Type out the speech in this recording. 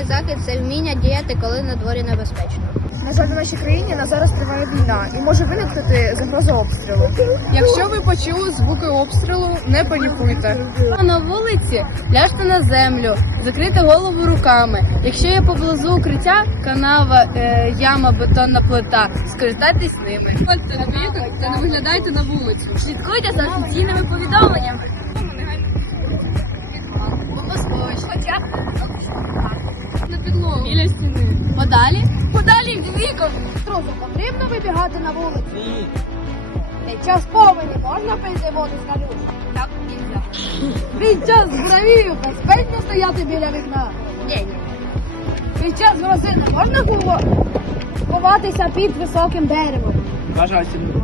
Цивільний захист це вміння діяти, коли на дворі небезпечно. На жаль, в нашій країні на зараз триває війна і може виникнути загроза обстрілу. Якщо ви почули звуки обстрілу, не панікуйте. На вулиці ляжте на землю, закрийте голову руками. Якщо є поблизу укриття, канава, е, яма, бетонна плита, скористайтесь ними. Ходьте на вікон та не виглядайте на вулицю. Слідкуйте за офіційними повідомленнями. На Подалі від потрібно вибігати на вулицю? Ні. Під час повені можна пити воду з калюш? Так, нельзя. Під час гравію безпечно стояти біля вікна? Ні, ні. Під час грози не можна ховатися під високим деревом? Бажаю всім